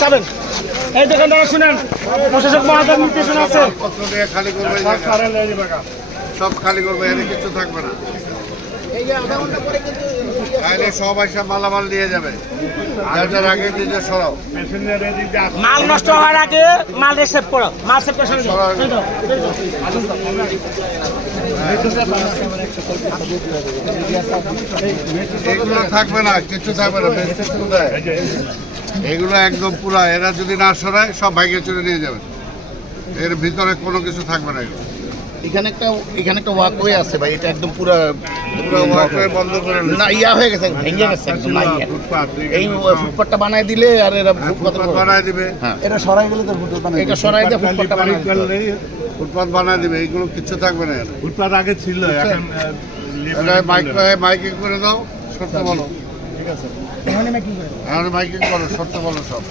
চাবেন। এই দোকানদারা শুনেন, প্রশাসক মহাদার নির্দেশন আছে। পত্র দিয়ে খালি করবে, সব খালি করবে, এর কিছু থাকবে না। তাহলে সব এসে মালামাল নিয়ে যাবে, যার আগে নিজে সরাও। মাল নষ্ট হওয়ার আগে মাল সেভ করো, মাল সেভ করে এগুলো থাকবে না, কিছু থাকবে না। এগুলো একদম পুরা, এরা যদি না সরায় সব ভাইকে চলে নিয়ে যাবে, এর ভিতরে কোনো কিছু থাকবে না। এগুলো এখানে একটা ওয়াকওয়ে আছে ভাই, এটা একদম পুরো ওয়াকওয়ে বন্ধ করে না ইয়া হয়ে গেছে, ভেঙে গেছে একদম। এই ফুটপাতটা বানায় দিলে আর এরা ফুটপাত বানায় দিবে, এটা সরাই গেলে তো এটা সরাই দিয়ে ফুটপাতটা বানায় ফুটপাত বানায় দিবে, এগুলো কিছু থাকবে না। ফুটপাত আগে ছিল, এখন মাইকিং করে দাও, সত্য বলো। ঠিক আছে, মাইকিং করো, সত্য বলো সব।